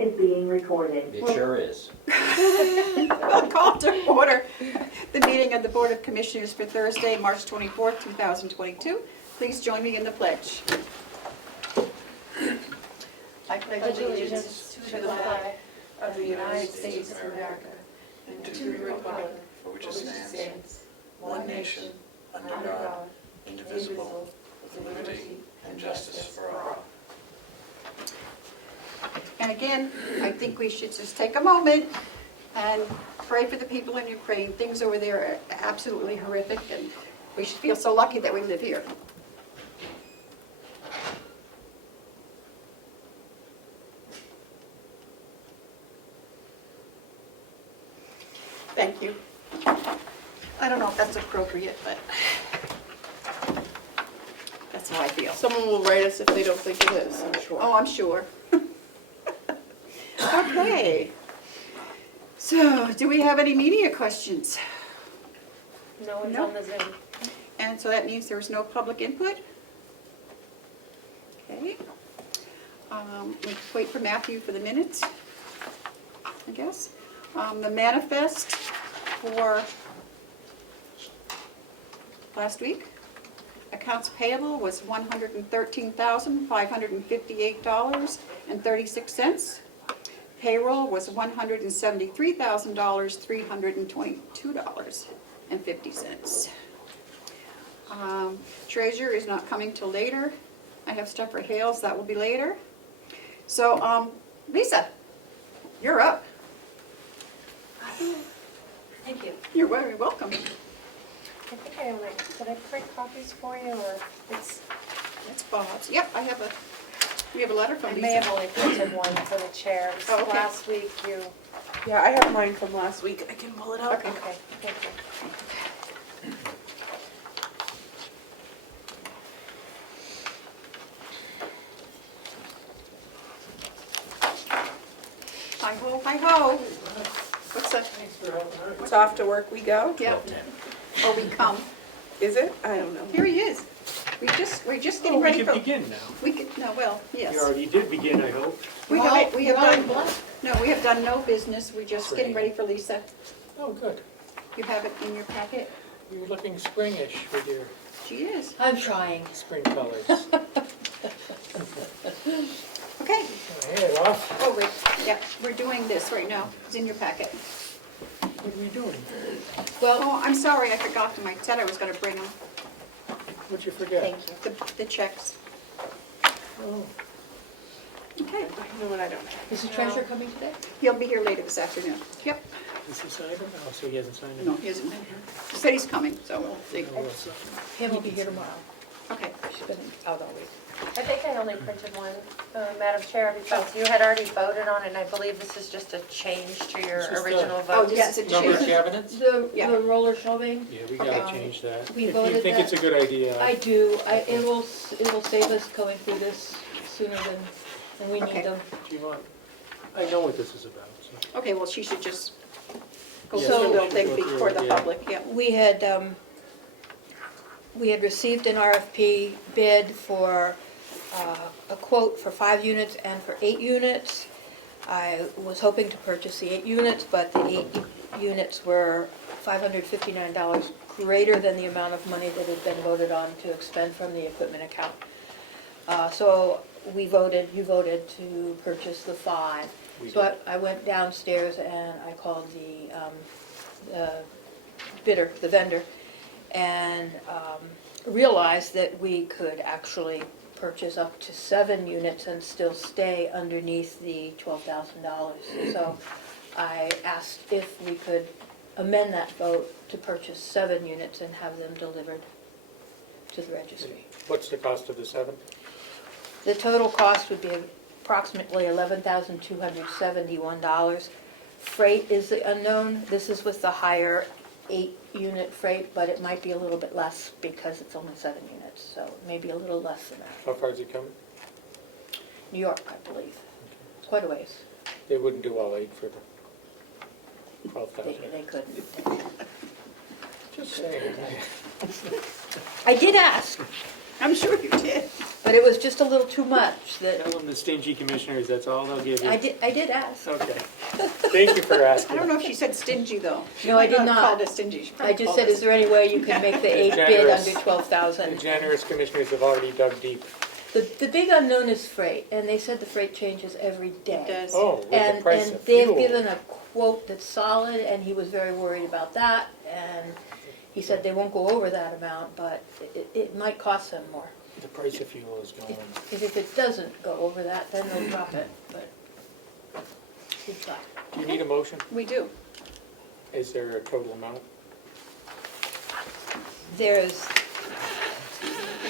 is being recorded. It sure is. We'll call to order the meeting of the Board of Commissioners for Thursday, March 24th, 2022. Please join me in the pledge. I pledge allegiance to the flag of the United States of America and to the republic for which it stands, one nation, under God, indivisible, with liberty and justice for all. And again, I think we should just take a moment and pray for the people in Ukraine. Things over there are absolutely horrific, and we should feel so lucky that we live here. Thank you. I don't know if that's appropriate, but that's how I feel. Someone will write us if they don't think it is, I'm sure. Oh, I'm sure. Okay. So, do we have any media questions? No one's No. on the Zoom. And so that means there's no public input? Okay. Let's wait for Matthew for the minutes, I guess. The manifest for last week. Accounts payable was $113,558.36. Payroll was $173,322.50. Treasurer is not coming till later. I have stuff for Hales, that will be later. So, Lisa, you're up. Thank you. You're very welcome. I think I only, did I print copies for you, or it's, That's Bob's. Yep, we have a letter I from Lisa. may have only printed one for the chair. Oh, okay. Last week you, Yeah, I have mine from last week. I can pull it up. Okay. okay, thank you. Hi ho, hi ho. What's that? It's off to work we go. Yep. Or we come. Is it? I don't know. Here he is. We're just Oh, getting we ready can for. begin now. We could, no, well, yes. You already did begin, I hope. We have done no business. We're just getting ready for Lisa. Oh, good. You have it in your packet? You're looking springish with your She is. I'm trying. spring colors. Okay. Head off. Oh, wait. Yeah, we're doing this right now. It's in your packet. What are we doing? Well, Oh, I'm sorry, I forgot them. I said I was gonna bring them. What'd you forget? Thank you. The checks. Oh, Okay. I know what I don't have. is the treasurer coming today? He'll be here later this afternoon. Yep. is he signed it? Oh, so he hasn't signed it? No, he isn't. He said he's coming, so we'll see. Oh, well, so- Him will be here tomorrow. Okay. She's been out all week. I think I only printed one, Madam Chair, because you had already voted on it, and I believe this is just a change to your This is the- original Oh, vote. yes, it's a Number of change. cabinets? The Yeah. roller shelving, Yeah, we gotta Okay. change that. We If you voted think it's a that. good idea. I do, it'll save us going through this sooner than we Okay. need them. Do you want, I know what this is about, so. Okay, well, she should just go Yeah, through the so- little thing Go through before it, the yeah. public, yeah. We had received an RFP bid for a quote for 5 units and for 8 units. I was hoping to purchase the 8 units, but the 8 units were $559 greater than the amount of money that had been voted on to expend from the equipment account. So you voted to purchase the 5. We So did. I went downstairs and I called the bidder, the vendor, and realized that we could actually purchase up to 7 units and still stay underneath the $12,000. So I asked if we could amend that vote to purchase 7 units and have them delivered to the registry. What's the cost of the 7? The total cost would be approximately $11,271. Freight is the unknown. This is with the higher 8-unit freight, but it might be a little bit less because it's only 7 units, so maybe a little less than that. How far is it coming? New York, I believe. Quite a ways. They wouldn't do all 8 for the They 12,000. couldn't. Just saying. I did ask, I'm sure you did. but But it was just a little too much that, Tell them the stingy commissioners, that's all they'll give you. I did ask. Okay. Thank you for asking. I don't know if she said stingy, though. She No, I might did have not. called it stingy. She probably I just called said, it- is there any way you can make the 8 bid Generous. under The 12,000? generous commissioners have already dug deep. The big unknown is freight, and they said the freight changes every day. It does. Oh, with the And price of they've fuel. given a quote that's solid, and he was very worried about that, and he said they won't go over that amount, but it might cost them more. The price of fuel is going. If it doesn't go over that, then they'll drop it, but good try. Do you need a motion? We do. Is there a total amount? There's,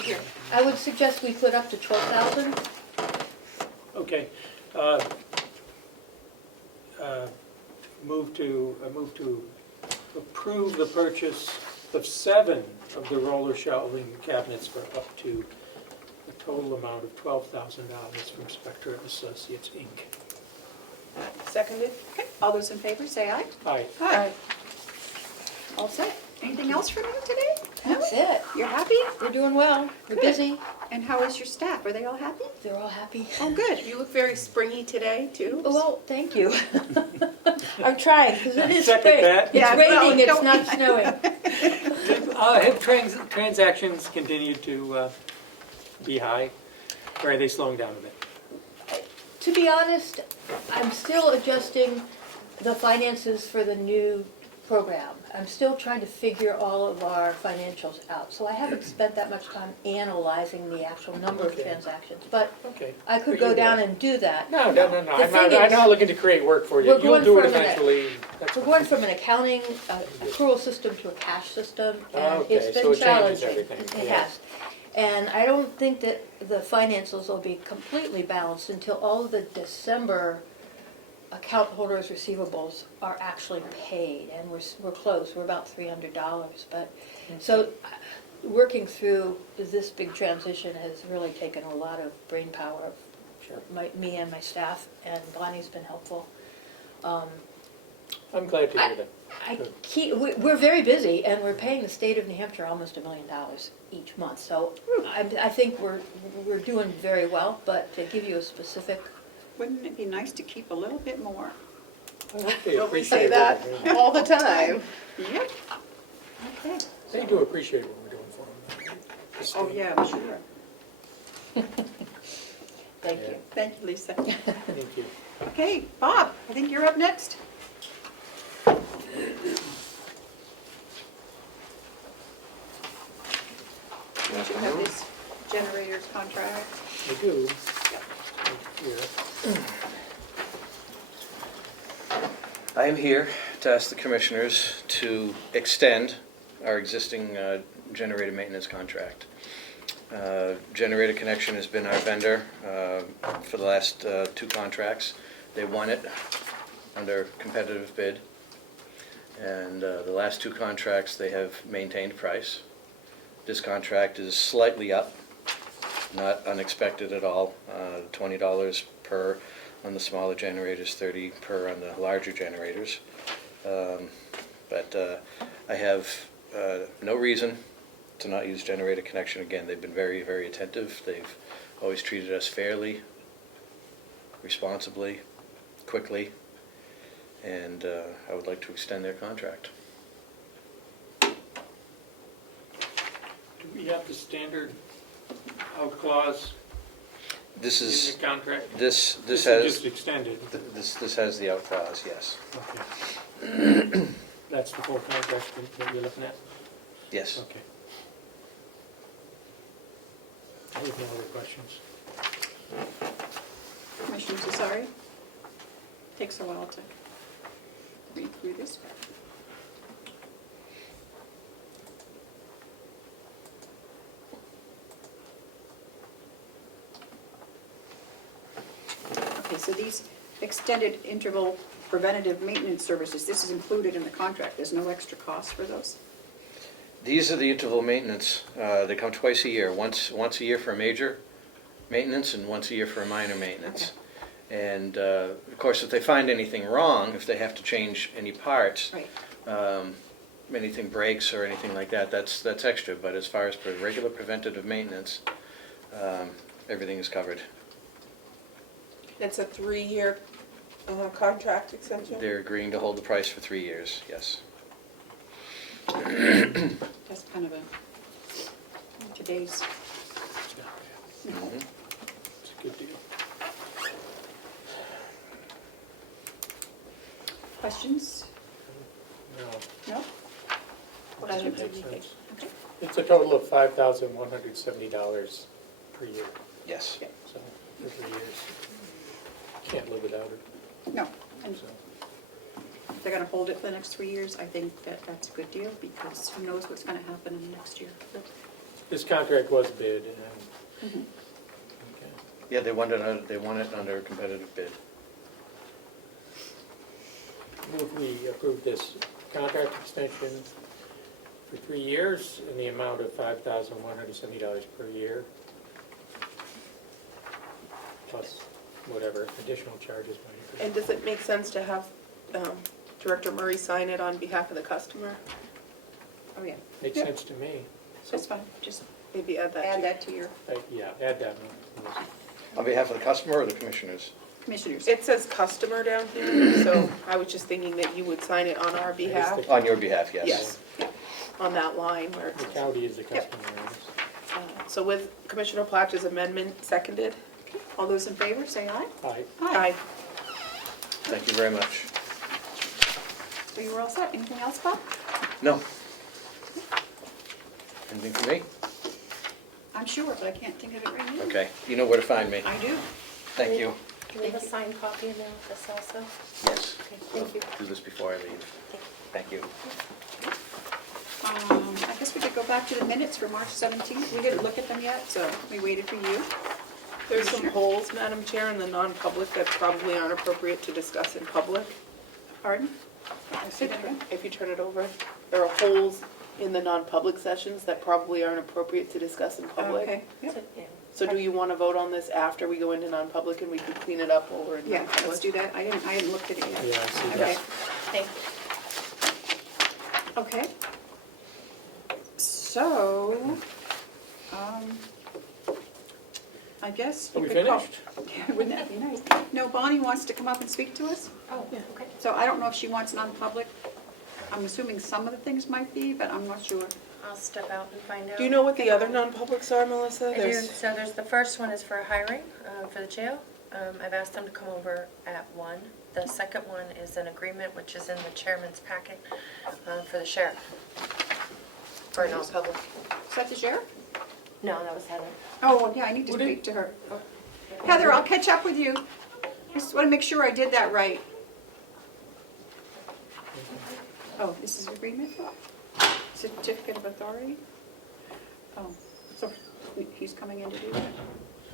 Here. I would suggest we put up to 12,000. Okay. Move to approve the purchase of 7 of the roller shelving cabinets for up to a total amount of $12,000 from Spectra Associates, Inc. Seconded? Okay, all those in favor, say aye. Aye. Aye. All set. Anything else from you today? No? That's it. You're happy? We're doing well. We're Good. busy. And how is your staff? Are they all happy? They're all happy. Oh, good. You look very springy today, too. Well, thank you. I'm trying, because it is Second spring. that. It's Yeah, well, raining, it's don't- not snowing. Have transactions continued to be high, or are they slowing down a bit? To be honest, I'm still adjusting the finances for the new program. I'm still trying to figure all of our financials out. So I haven't spent that much time analyzing the actual number of Okay. transactions. But Okay. I could But go you down will. and do that. No. The I'm thing not is, looking to create work for you. we're You'll going do it from an- eventually. That's We're fine. going from an accounting accrual system to a cash system, and Okay, it's so been it changes challenging. everything, It yeah. has. And I don't think that the financials will be completely balanced until all of the December account holders' receivables are actually paid, and we're close, we're about $300, but, so, working through this big transition has really taken a lot of brain power of Sure. me and my staff, and Bonnie's been helpful. I'm glad to hear that. We're very busy, and we're paying the state of New Hampshire almost $1 million each month, so I think we're doing very well, but to give you a specific, Wouldn't it be nice to keep a little bit more? I hope they Don't we appreciate say that what we're doing. all the time? Yep. Okay. They do appreciate what we're doing for them. The Oh, state. yeah, I'm sure. thank Yeah. you. Thank you, Lisa. Thank you. Okay, Bob, I think you're up next. Don't you have this generator's contract? I do. Here. I am here to ask the commissioners to extend our existing generator maintenance contract. Generator Connection has been our vendor for the last 2 contracts. They won it under competitive bid. And the last 2 contracts, they have maintained price. This contract is slightly up, not unexpected at all, $20 per on the smaller generators, 30 per on the larger generators. But I have no reason to not use Generator Connection again. They've been very, very attentive. They've always treated us fairly, responsibly, quickly, and I would like to extend their contract. Do we have the standard out clause This in is, the contract? this This is has, just extended. this has the out clause, yes. Okay. That's the full contract that you're looking at? Yes. Okay. I have no other questions. Commissioner Cesari? Takes a while to read through this. Okay, so these extended interval preventative maintenance services, this is included in the contract. There's no extra cost for those? These are the interval maintenance. They come twice a year, once a year for a major maintenance and once a year for a minor maintenance. And of course, if they find anything wrong, if they have to change any parts, Right. anything breaks or anything like that, that's extra. But as far as for regular preventative maintenance, everything is covered. It's a 3-year contract extension? They're agreeing to hold the price for 3 years, yes. That's kind of a, today's, It's not bad. Mhm. It's a good deal. questions? No, No? I didn't makes see anything. sense. Okay. It's a total of $5,170 per year, Yes. so for 3 years. Can't live without it, No, and so. if they're gonna hold it for the next 3 years, I think that that's a good deal, because who knows what's gonna happen in the next year. This contract was bid, and, Mhm. okay. Yeah, they won it under a competitive bid. Move we approve this contract extension for 3 years in the amount of $5,170 per year, plus whatever additional charges might be. And does it make sense to have Director Murray sign it on behalf of the customer? Oh, yeah, Makes Yeah. sense to me. that's fine, just Maybe add that add to that to your Yeah, add that one. On behalf of the customer or the commissioners? commissioners. It says customer down here, so I was just thinking that you would sign it on our behalf. On your behalf, yes. Yes, yeah, on that line where it The says. county is the customer. So with Commissioner Platch's amendment seconded? All those in favor, say aye. Aye. Aye. Thank you very much. So you were all set. Anything else, Bob? No. Anything for me? I'm sure, but I can't think of it right now. Okay, you know where to find me. I do. Thank you. Do we have a signed copy in the office also? Yes. Okay, thank you. I'll do this before I leave. Thank you. I guess we could go back to the minutes for March 17th. We didn't look at them yet, so we waited for you. There's some holes, Madam Chair, in the non-public that probably aren't appropriate to discuss in public. Pardon? I see that again. If you turn it over, there are holes in the non-public sessions that probably aren't appropriate to discuss in public. Okay, yeah. Yeah. So do you want to vote on this after we go into non-public and we can clean it up over in Yeah, non-public? let's do that. I hadn't looked at it yet. Yeah, I see Okay, that. Thank you. okay. So, I guess Are you we could call. finished? Yeah, wouldn't that be nice? No, Bonnie wants to come up and speak to us. Oh, Yeah. okay. So I don't know if she wants non-public. I'm assuming some of the things might be, but I'm not sure. I'll step out and find out. Do you know what the other non-publics are, Melissa? I do. There's- So there's, the first one is for hiring for the jail. I've asked them to come over at 1. The second one is an agreement, which is in the chairman's packet for the sheriff. For non-public. Is that the sheriff? No, that was Heather. Oh, well, yeah, I need to Would it- speak to her. Heather, I'll catch up with you. Just want to make sure I did that right. Oh, this is agreement? Certificate of authority? Oh, so he's coming in to do that?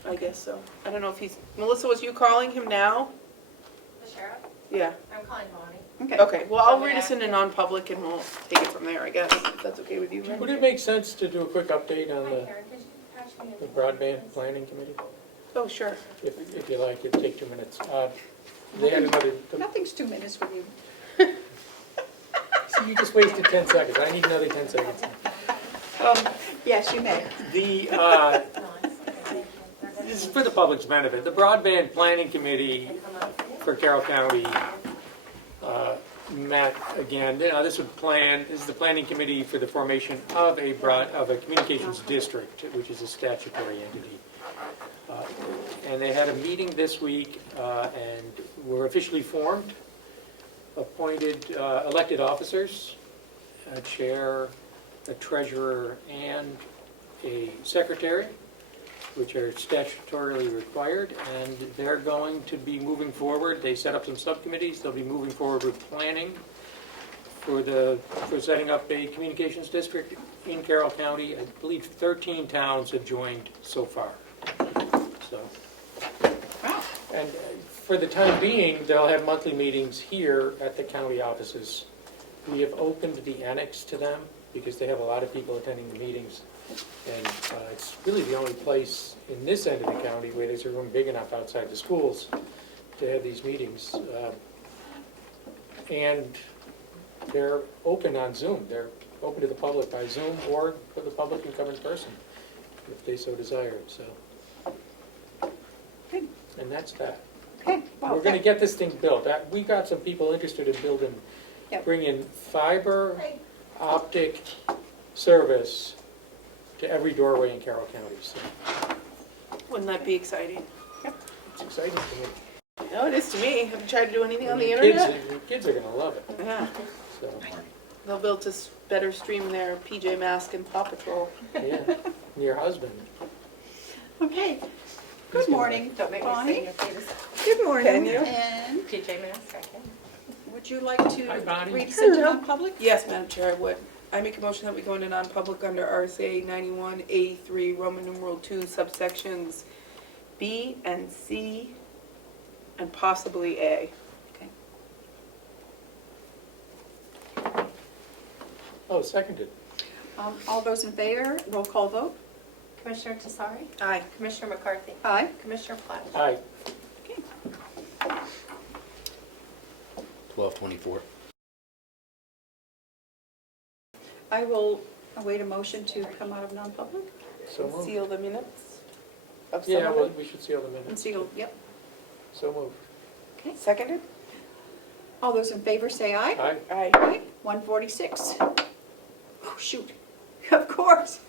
I guess so. I don't know if he's, Melissa, was you calling him now? The sheriff? Yeah. I'm calling Bonnie. Okay. Okay, well, I'll read us into non-public and we'll take it from there, I guess, if that's okay with you. Madam Would it Chair. make sense to do a quick update on Hi, the Karen, could you patch me in? the broadband planning committee? Oh, sure. If you like, it'd take 2 minutes. They had another, Nothing's 2 minutes with you. see, you just wasted 10 seconds. I need another 10 seconds. Yes, you may. The, No, it's okay. Thank you. this is for the public's benefit. The broadband planning committee for Carroll County met again. This is the planning committee for the formation of a communications district, which is a statutory entity. And they had a meeting this week and were officially formed, appointed, elected officers, a chair, a treasurer, and a secretary, which are statutorily required, and they're going to be moving forward. They set up some subcommittees. They'll be moving forward with planning for setting up a communications district in Carroll County. I believe 13 towns have joined so far. So, Wow. and for the time being, they'll have monthly meetings here at the county offices. We have opened the annex to them because they have a lot of people attending the meetings. And it's really the only place in this end of the county where there's a room big enough outside the schools to have these meetings. And they're open on Zoom. They're open to the public by Zoom, or for the public can come in person if they so desire. So And that's that. Okay, well, We're gonna get this thing built. We got some people interested in building, Yep. bringing fiber optic service to every doorway in Carroll County. So Wouldn't that be exciting? it's exciting to me. No, it is to me. Have you tried to do anything on the Kids- internet? the kids are gonna love it, Yeah, so, they'll be able to better stream their PJ Masks and Paw Patrol. yeah. And your husband. okay. Good morning, Don't make me Bonnie. say your fetus. Good morning. Can you? And PJ Masks, I can. would you like to Hi, Bonnie. read this into Hello. non-public? Yes, Madam Chair, I would. I make a motion that we go into non-public under RSA 91A3, Roman numeral 2, subsections B and C, and possibly A. Oh, seconded. All those in favor, roll call vote. Commissioner Tesari, Aye. Commissioner McCarthy, Aye. Commissioner Platt. Aye. 12:24. I will await a motion to come out of non-public. So moved. Seal the minutes of some Yeah, of well, it. we should see all the And minutes. seal, yep. So moved. Seconded? All those in favor say aye. Aye. Aye. Aye. 146. Oh, shoot. Of course.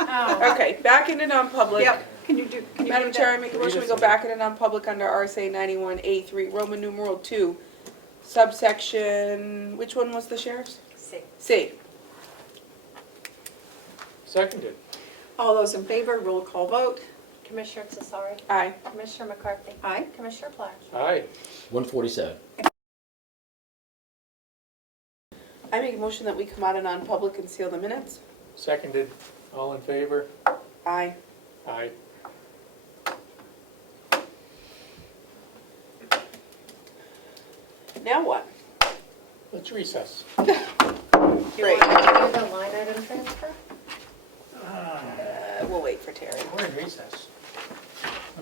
Oh, Okay, back into non-public. Yep. Can you do Madam that? Chair, I make a motion we go back into non-public under RSA 91A3, Roman numeral 2, subsection, which one was the sheriff's? see. C. Seconded. All those in favor, roll call vote. Commissioner Tesari, Aye. Commissioner McCarthy, Aye. Commissioner Platt. Aye. 147. I make a motion that we come out of non-public and seal the minutes. Seconded. All in favor? Aye. Aye. Now what? Let's recess. Do you want to do the line item transfer? We'll wait for Terry. We're in recess.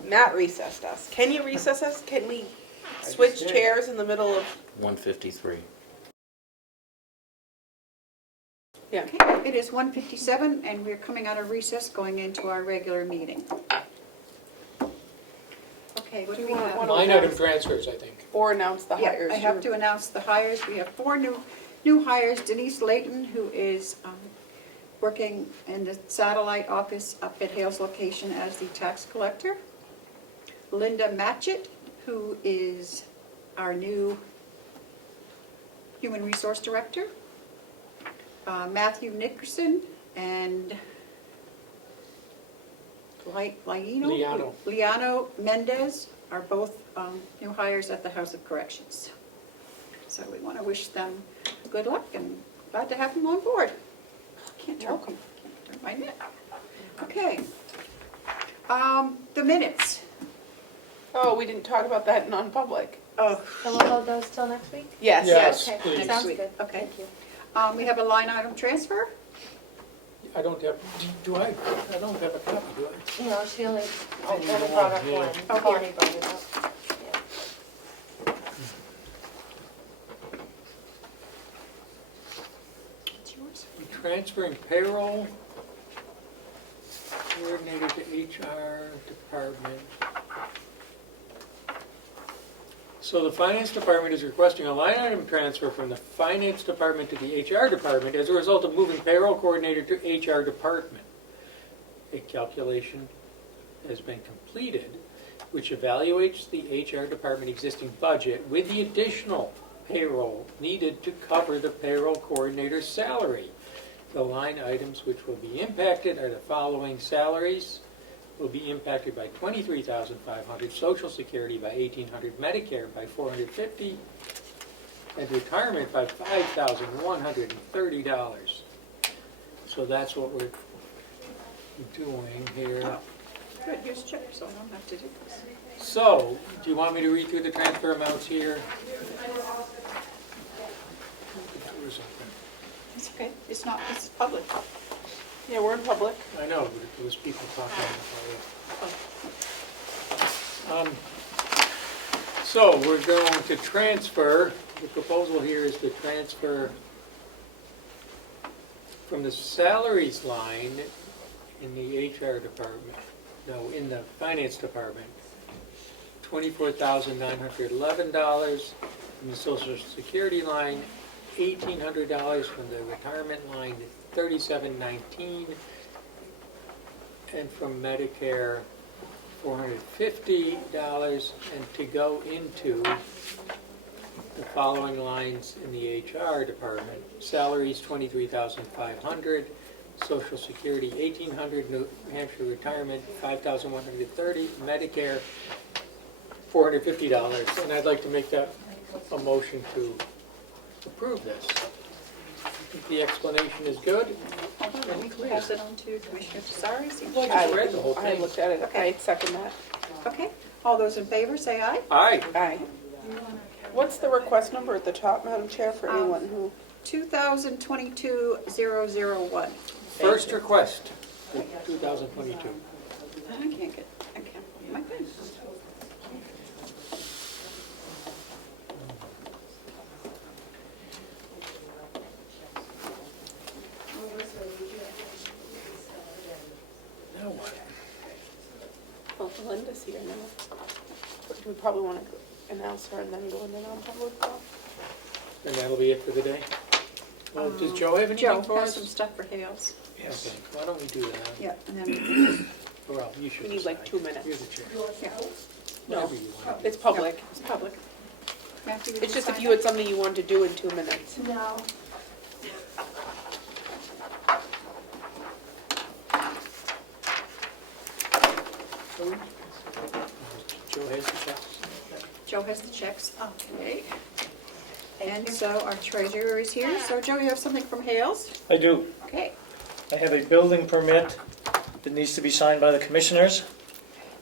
Matt recessed us. Can you recess us? Can we just switch did. chairs in the middle of? 153. Yeah. Okay, it is 1:57 and we're coming out of recess, going into our regular meeting. Okay, what Do do you we want have? one Line item transfers, I think. Or announce the Yeah, hires? I have to announce the hires. We have 4 new hires. Denise Layton, who is working in the satellite office up at Hale's location as the tax collector. Linda Matchett, who is our new human resource director. Matthew Nickerson and Liano Mendez are both new hires at the House of Corrections. So we want to wish them good luck and glad to have them on board. Can't turn my net. Okay. The minutes. Oh, we didn't talk about that in non-public. Oh, So we'll hold those till next week? Yes. Yes, Okay, please. sounds Sweet. good. Okay. Thank you. We have a line item transfer. I don't have, do I? I don't have a copy, do I? No, she only only brought up one, yeah. one. Oh, here. Bonnie brought it up. Yeah. It's yours. We're transferring payroll coordinator to HR department. So the finance department is requesting a line item transfer from the finance department to the HR department as a result of moving payroll coordinator to HR department. A calculation has been completed which evaluates the HR department existing budget with the additional payroll needed to cover the payroll coordinator's salary. The line items which will be impacted are the following: salaries will be impacted by $23,500, Social Security by $1,800, Medicare by $450, and retirement by $5,130. So that's what we're doing here. Good, here's a check, so I don't have to do this. So, do you want me to read through the transfer amounts here? It's okay, it's not, it's public. Yeah, we're in public. I know, but there was people talking about it. So we're going to transfer, the proposal here is to transfer from the salaries line in the HR department, no, in the finance department, $24,911 from the Social Security line, $1,800 from the retirement line, $3719, and from Medicare, $450, and to go into the following lines in the HR department: salaries $23,500, Social Security $1,800, New Hampshire retirement $5,130, Medicare $450. And I'd like to make that a motion to approve this. I think the explanation is good. Hold on, let me pass it on to Commissioner Tesari. see Well, what I she- just read the whole I thing. looked at it, Okay. I'd second that. Okay, all those in favor, say aye. Aye. Aye. What's the request number at the top, Madam Chair, for anyone who? 2022-001. First request, for 2022. I can't, my pen. Now what? Well, Linda's here now. But we probably want to announce her and then go into non-public call. And that'll be it for the day? Well, does Joe have anything Joe for has us? some stuff for Hales. Okay, why don't we do that? Yeah, and then we can, Well, you should We need like decide. 2 minutes. You're the chair. yeah, No, Whatever you want to it's public. it's public. Matthew, would It's just if sign you it? had something you wanted to do in 2 minutes. No. do. Joe has the check. Joe has the checks. Okay. And so our treasurer is here. So Joe, you have something from Hales? I do. Okay. I have a building permit that needs to be signed by the commissioners.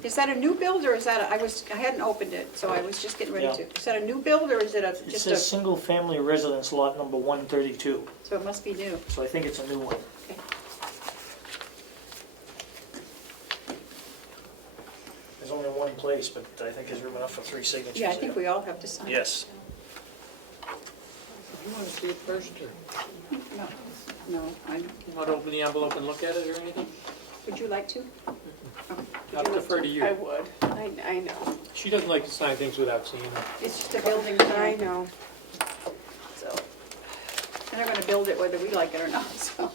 Is that a new build or is that, I hadn't opened it, so I was just getting ready to. Is that a new build or is it It just says a, single-family residence lot number 132, so it must be new. so I think it's a new one. Okay. There's only one place, but I think there's room enough for 3 signatures. Yeah, I think there. we all have to sign. Yes. You want to see it first, or No, I, you want to open the envelope and look at it or anything? would you like to? Oh, would I'll you like defer to to? I you. would. I know. She doesn't like to sign things without seeing them. It's just a building I permit, know. so. And they're gonna build it whether we like it or not, so.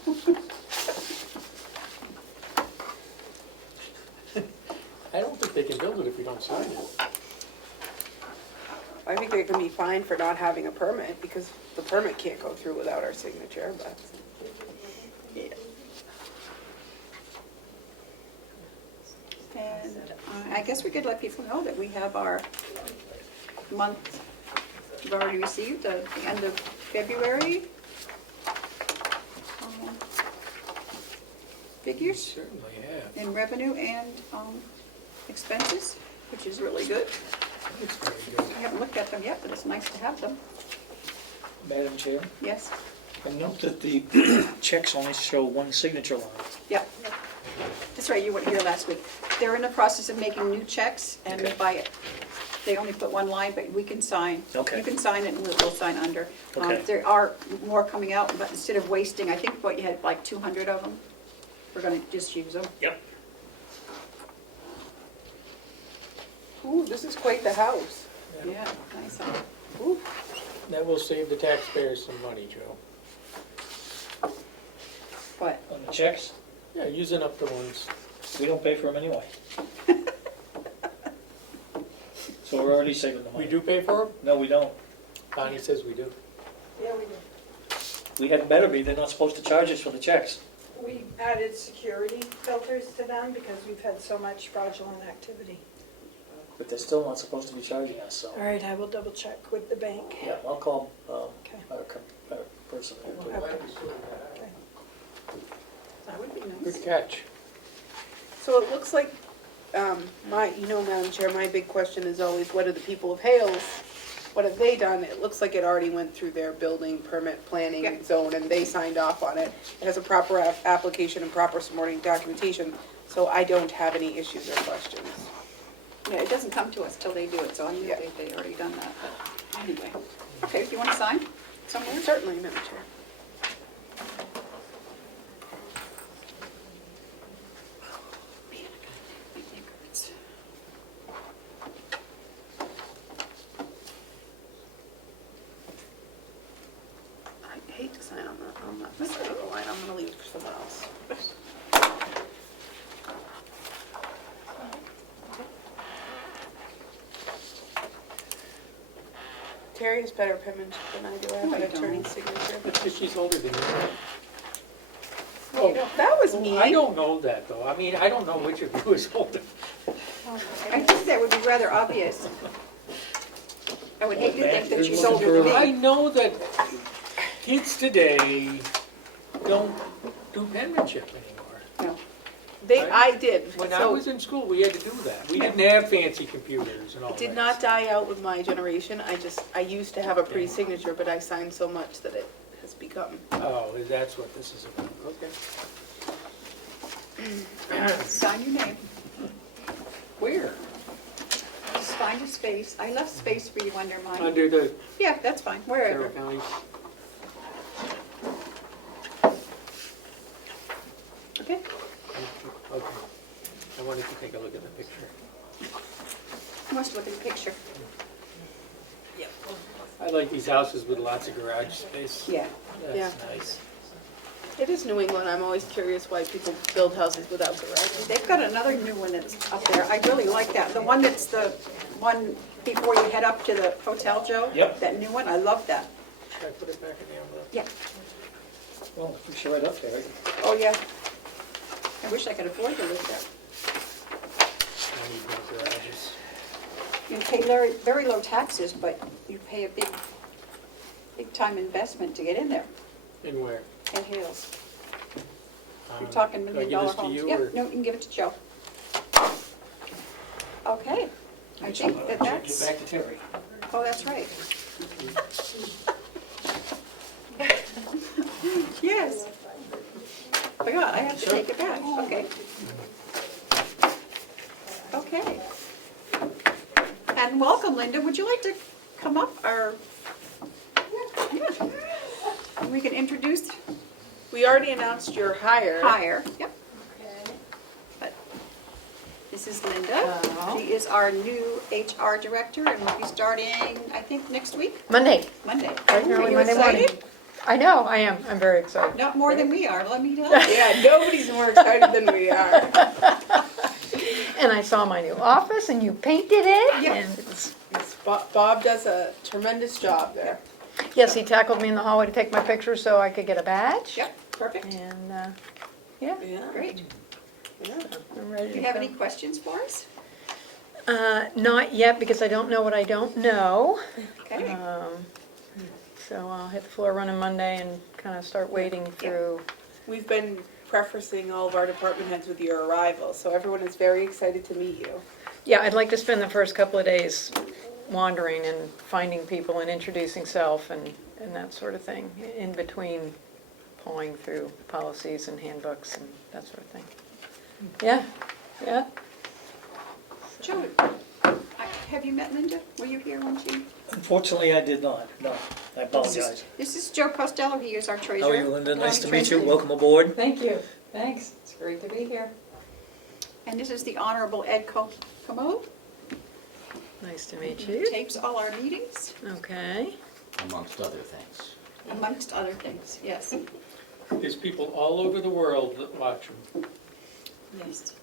I don't think they can build it if we don't sign it. I think they can be fined for not having a permit because the permit can't go through without our signature, but. Yeah. And I guess we could let people know that we have our month, we've already received at the end of February. Figures Certainly have. in revenue and expenses, which is really good. It's very good. I haven't looked at them yet, but it's nice to have them. Madam Chair, Yes? I note that the checks only show one signature line. Yeah. That's right, you weren't here last week. They're in the process of making new checks, and Okay. they only put one line, but we can sign. Okay. You can sign it, and we'll sign under. Okay. There are more coming out, but instead of wasting, I think what you had, like 200 of them, we're gonna just use them. Yep. Ooh, this is quite the house. Yeah, nice. Ooh. That will save the taxpayers some money, Joe. What? On the checks, Yeah, using up the ones. we don't pay for them anyway. So we're already saving the We money. do pay for them? No, we don't. Bonnie says we do. Yeah, we do. We had better be, they're not supposed to charge us for the checks. We added security filters to them because we've had so much fraudulent activity. But they're still not supposed to be charging us, so. All right, I will double check with the bank. Yeah, I'll call Okay. our person. That would be nice. Good catch. So it looks like, Madam Chair, my big question is always, what are the people of Hales, what have they done? It looks like it already went through their building permit planning Yep. zone and they signed off on it. It has a proper application and proper supporting documentation, so I don't have any issues or questions. Yeah, it doesn't come to us till they do it, so I knew Yeah. they already done that, but anyway. Okay, do you want to sign somewhere? Certainly, Madam Chair. Man, I think it's- Carrie has better penmanship than I do. I have No, an I don't. attorney's signature. That's because she's older than you. No, you don't. That was me. I don't know that, though. I mean, I don't know which of you is older. I think that would be rather obvious. I would hate to think that she's older than I me. know that kids today don't do penmanship anymore. I did. When I So was in school, we had to do that. We didn't have fancy computers and all it that. did not die out with my generation. I used to have a pretty signature, but I signed so much that it has become. Oh, that's what this is about, okay. Sign your name. Where? Just find a space. I left space for you under mine. Under the Yeah, that's fine, Carroll wherever. County. Okay. Okay. I wanted to take a look at the picture. Who wants to look at the picture? I like these houses with lots of garage space. Yeah. That's Yeah. nice. It is New England. I'm always curious why people build houses without garages. They've got another new one that's up there. I really like that. The one that's the one before you head up to the Hotel Joe. Yep. That new one, I love that. Should I put it back in the envelope? Yeah. Well, if you're right up there. Oh, yeah. I wish I could afford to live there. I need more garages. You pay very, very low taxes, but you pay a big time investment to get in there, In where? in Hales. You're Um, talking do I $1 give million this to homes. you, Yep, or- no, you can give it to Joe. Okay, I think that that's, Get back to Terry. oh, that's right. Yes. Forgot, I have to take it back, okay. Okay. And welcome, Linda, would you like to come up, or? Yeah. And we can introduce We already announced your hire. hire, yep. But this is Linda. She is our new HR director and will be starting, I think, next week, Monday, Monday. bright and Are early you Monday morning. excited? I know, I am, I'm very excited. Not more than we are, let me tell you. Yeah, nobody's more excited than we are. And I saw my new office and you painted it Yeah. and it's, Bob does a tremendous job there. yes, he tackled me in the hallway to take my picture so I could get a badge. Yep, perfect, And, yeah, Yeah. great. Yeah. I'm ready Do to you have go. any questions for us? Not yet because I don't know what I don't know. Okay, So I'll hit the floor running Monday and kind of start wading through. We've been prefacing all of our department heads with your arrival, so everyone is very excited to meet you. Yeah, I'd like to spend the first couple of days wandering and finding people and introducing self and that sort of thing, in between pawing through policies and handbooks and that sort of thing. Yeah, yeah. Joe, have you met Linda? Were you here when she? Unfortunately, I did not, no. I apologize. This is Joe Costello, he is our treasurer. How are you, Linda? Nice to County meet you. treasurer. Welcome aboard. Thank you, thanks. It's great to be here. And this is the Honorable Ed Comeau, Nice to meet who you. tapes all our meetings, Okay. amongst other things. amongst other things, yes. There's people all over the world that watch them. Yes.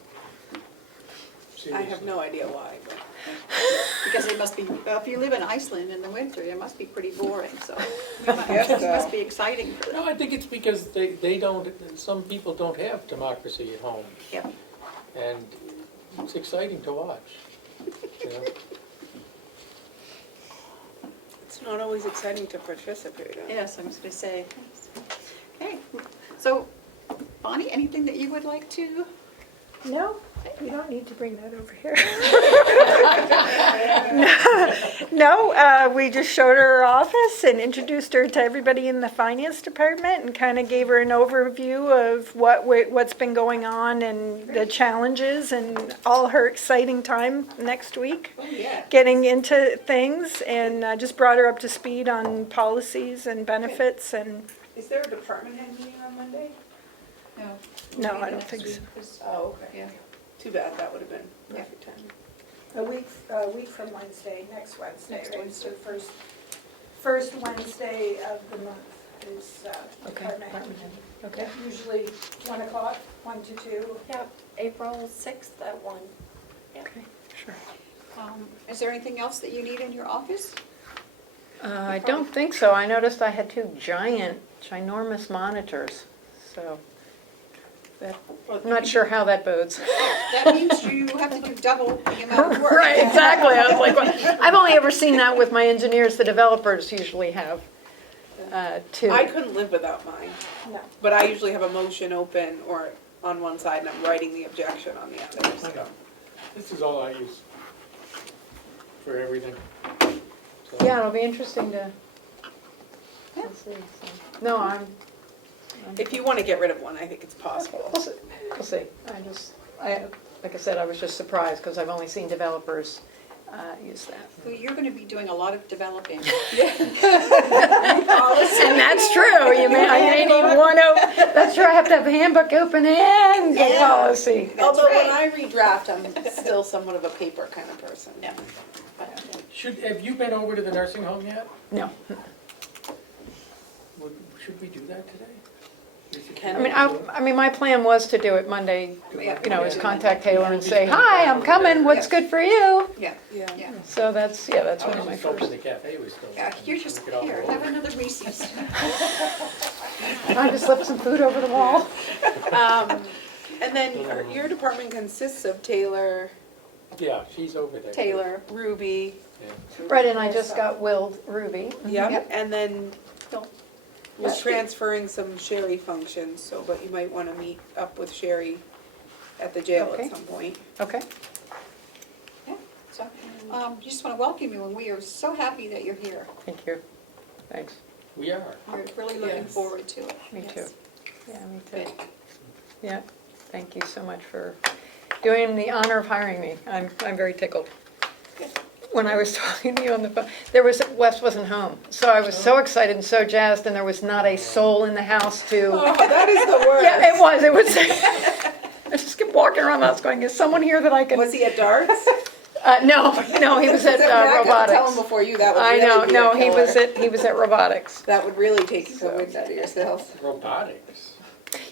I have no idea why, but. Because it must be, well, if you live in Iceland in the winter, it must be pretty boring, so. Yes, It must be exciting for them. No, I think it's because they don't, some people don't have democracy at home. Yeah. And it's exciting to watch. You know? It's not always exciting to participate in. Yes, I was gonna say. Okay, so Bonnie, anything that you would like to? No, you don't need to bring that over here. No, we just showed her office and introduced her to everybody in the finance department and kind of gave her an overview of what's been going on and the challenges and all her exciting time next week. Oh, yeah. Getting into things and just brought her up to speed on policies and benefits and, Is there a department head meeting on Monday? No. no, I don't think so. Oh, okay. Yeah. Too bad, that would have been perfect timing. A week from Wednesday, next Wednesday, Next right? Wednesday. So first Wednesday of the month is Okay, department. department head. Okay. Usually 1 o'clock, 1 to 2. Yeah, April 6th at 1. Okay, sure. Is there anything else that you need in your office? I don't think so. I noticed I had two ginormous monitors, so I'm not sure how that bodes. That means you have to do double the amount of work. Right, exactly. I was like, well, I've only ever seen that with my engineers. The developers usually have two. I couldn't live without mine. No. But I usually have a motion open or on one side and I'm writing the objection on the other, so. This is all I use for everything. So- Yeah, it'll be interesting to see. So. No, If you want to get rid of one, I think it's possible. we'll see. Like I said, I was just surprised because I've only seen developers use that. Well, you're going to be doing a lot of developing. And that's true. I may need one. That's true. I have to have a handbook open and the Yeah. policy. Although when I redraft, I'm still somewhat of a paper kind of person. Yeah. Have you been over to the nursing home yet? No. Should we do that today? I mean, my plan was to do it Monday. Is contact Taylor and say, "Hi, I'm coming. What's good for you?" Yeah, Yeah. yeah. So that's I one was of my just hoping first. the cafe was still. Yeah, you're just here, have another Reese's. I just left some food over the wall. And then your department consists of Taylor, Yeah, she's over there. Taylor, Ruby, Right, and I just got willed Ruby. yep, and then Phil. we're transferring some Sherry functions, so, but you might want to meet up with Sherry at the jail Okay. at some point. Okay. Yeah, so, just want to welcome you, and we are so happy that you're here. Thank you. Thanks. We are. We're really looking Yes. forward to it. Me Yes. too. Yeah, me too. Yeah. Thank you so much for doing the honor of hiring me. I'm very tickled. When I was talking to you on the phone, Wes wasn't home, so I was so excited and so jazzed, and there was not a soul in the house to. Oh, that is the worst. Yeah, it was. I just kept walking around the house going, "Is someone here that I can?" Was he at darts? No, he was at If I could tell him robotics. before you, that would I really know. be No, a he was killer. at robotics. That would really take the wind out of yourself. Robotics.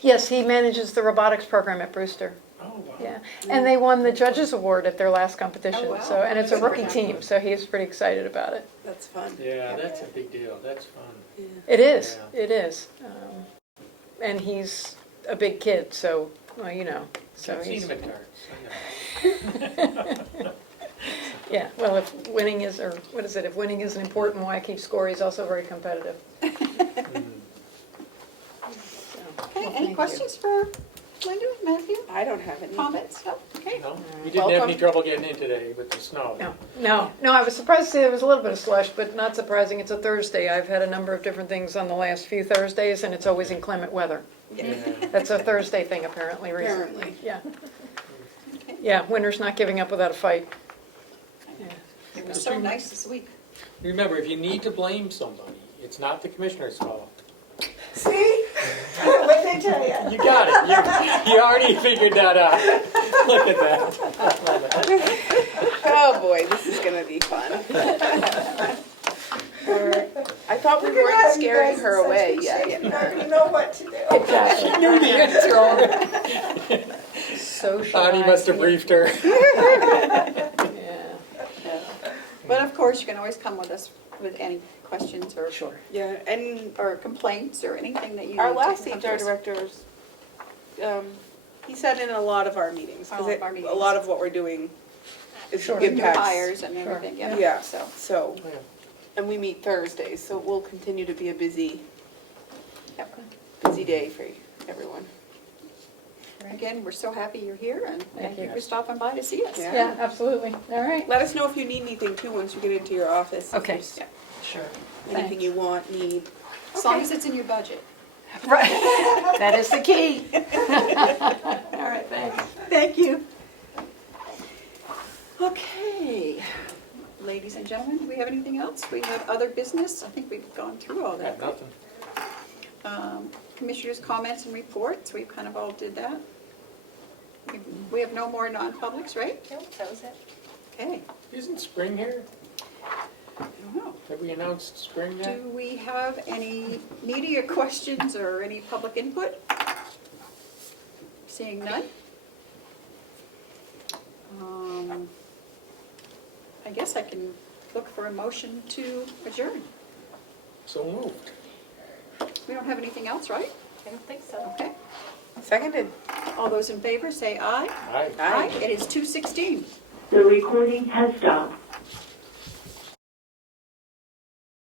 Yes, he manages the robotics program at Brewster. Oh, wow. Yeah, and they won the judges award at their last competition. Oh, wow. So, and it's a rookie team, so he's pretty excited about it. That's fun. Yeah, that's a big deal. That's fun. It is. Yeah. It is. And he's a big kid, so so I've seen he's. him at darts. I know. Yeah. Well, if winning is an important why I keep score, he's also very competitive. So, Okay, well, any thank you. questions for Linda, Matthew, I don't have any. comments? No? Okay. No, you didn't have Welcome. any trouble getting in today with the snow? No, I was surprised to see there was a little bit of slush, but not surprising. It's a Thursday. I've had a number of different things on the last few Thursdays, and it's always inclement weather. Yeah. That's a Thursday thing apparently recently. Apparently. Yeah. Yeah, winter's not giving up without a fight. It was so nice this week. Remember, if you need to blame somebody, it's not the commissioner's fault. See? What they tell you? You got it. You already figured that out. Look at that. Oh boy, this is gonna be fun. I thought we weren't scaring her away yet. You're not gonna know what to do. Exactly. Knew the answer already. Socializing. Bonnie must have briefed her. Yeah. But of course, you can always come with us with any questions or. Sure. Yeah, and Or complaints or anything that you. our need to last come to HR us. director, he sat in a lot of our meetings, All because of our a meetings. lot of what we're doing is Sure. New impacts. hires and everything, yeah. Yeah, So, so, Yeah. and we meet Thursdays, so we'll continue to be a busy yep. day for everyone. Again, we're so happy you're here, and thank you you. for stopping by to see us. Yeah. Yeah, absolutely. All right. Let us know if you need anything too, once you get into your office. If Okay. there's Sure. Anything you want, need. As long as it's in your budget. Right. That is the key. All right, thanks. Thank you. Okay, ladies and gentlemen, do we have anything else? We have other business. I think we've gone through all that. Got nothing. Commissioners' comments and reports, we kind of all did that. We have no more non-publics, right? No, that was it. Okay, Isn't spring here? I don't know. Have we announced spring yet? Do we have any media questions or any public input? Seeing none? I guess I can look for a motion to adjourn. So moved. We don't have anything else, right? I don't think so. Okay. Seconded. All those in favor, say aye. Aye. Aye. It is 2:16. The recording has stopped.